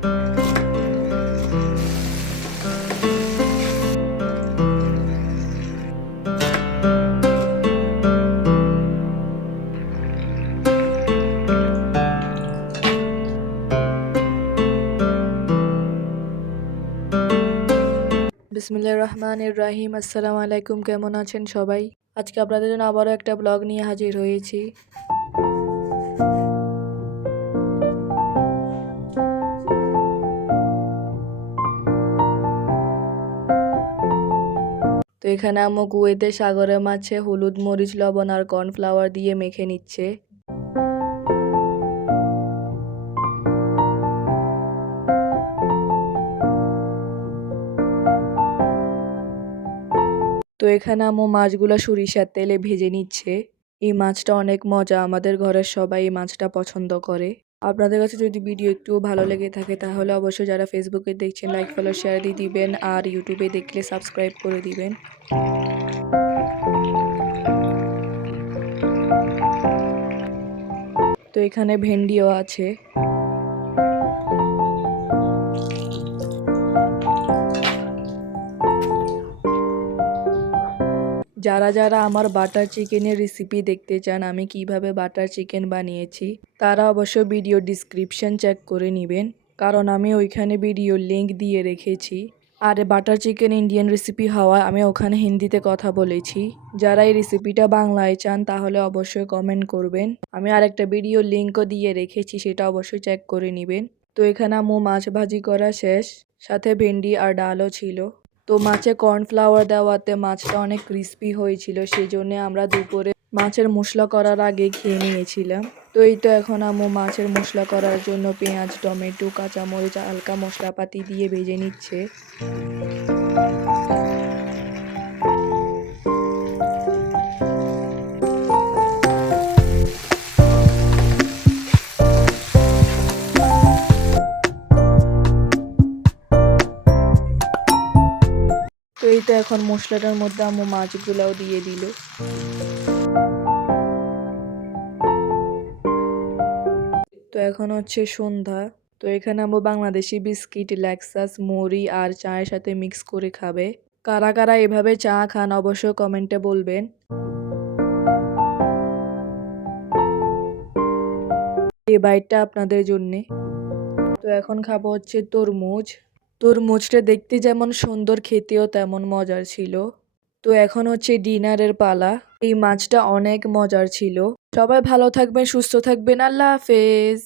বিসমিল্লাহির রহমানির রহিম। আসসালামু আলাইকুম, কেমন আছেন সবাই? আজকে আপনাদের জন্য আবারও একটা ব্লগ নিয়ে হাজির হয়েছি। তো এখানে আম্মু কুয়েতে সাগরের মাছে হলুদ, মরিচ, লবণ আর কর্নফ্লাওয়ার দিয়ে মেখে নিচ্ছে। তো এখানে আম্মু মাছগুলো সরিষার তেলে ভেজে নিচ্ছে। এই মাছটা অনেক মজা, আমাদের ঘরের সবাই এই মাছটা পছন্দ করে। আপনাদের কাছে যদি ভিডিও একটু ভালো লেগে থাকে তাহলে অবশ্যই যারা ফেসবুকে দেখছেন লাইক, ফলো, শেয়ার দিয়ে দিবেন, আর ইউটিউবে দেখলে সাবস্ক্রাইব করে দিবেন। তো এখানে ভেন্ডিও আছে। যারা যারা আমার বাটার চিকেনের রেসিপি দেখতে চান, আমি কিভাবে বাটার চিকেন বানিয়েছি, তারা অবশ্য ভিডিও ডিসক্রিপশন চেক করে নেবেন, কারণ আমি ওইখানে ভিডিওর লিঙ্ক দিয়ে রেখেছি। আর বাটার চিকেন ইন্ডিয়ান রেসিপি হওয়ায় আমি ওখানে হিন্দিতে কথা বলেছি। যারা এই রেসিপিটা বাংলায় চান তাহলে অবশ্যই কমেন্ট করবেন। আমি আরেকটা ভিডিওর লিঙ্কও দিয়ে রেখেছি, সেটা অবশ্যই চেক করে নেবেন। তো এখানে আম্মু মাছ ভাজি করা শেষ, সাথে ভেন্ডি আর ডালও ছিল। তো মাছে কর্নফ্লাওয়ার দেওয়াতে মাছটা অনেক ক্রিস্পি হয়েছিল, সেই জন্য আমরা দুপুরে মাছের মশলা করার আগে খেয়ে নিয়েছিলাম। তো এই তো এখন আম্মু মাছের মশলা করার জন্য পেঁয়াজ, টমেটো, কাঁচামরিচ, হালকা মশলাপাতি দিয়ে ভেজে নিচ্ছে। তো এই তো এখন মশলাটার মধ্যে আম্মু মাছগুলাও দিয়ে দিল। তো এখন হচ্ছে সন্ধ্যা। তো এখানে আম্মু বাংলাদেশি বিস্কিট, লেক্সাস, মুড়ি আর চায়ের সাথে মিক্স করে খাবে। কারা কারা এভাবে চা খান অবশ্যই কমেন্টে বলবেন। এই বাইটটা আপনাদের জন্যে। তো এখন খাবো হচ্ছে তরমুজ। তরমুজটা দেখতে যেমন সুন্দর, খেতেও তেমন মজার ছিল। তো এখন হচ্ছে ডিনারের পালা। এই মাছটা অনেক মজার ছিল। সবাই ভালো থাকবেন, সুস্থ থাকবেন। আল্লাহ হাফেজ।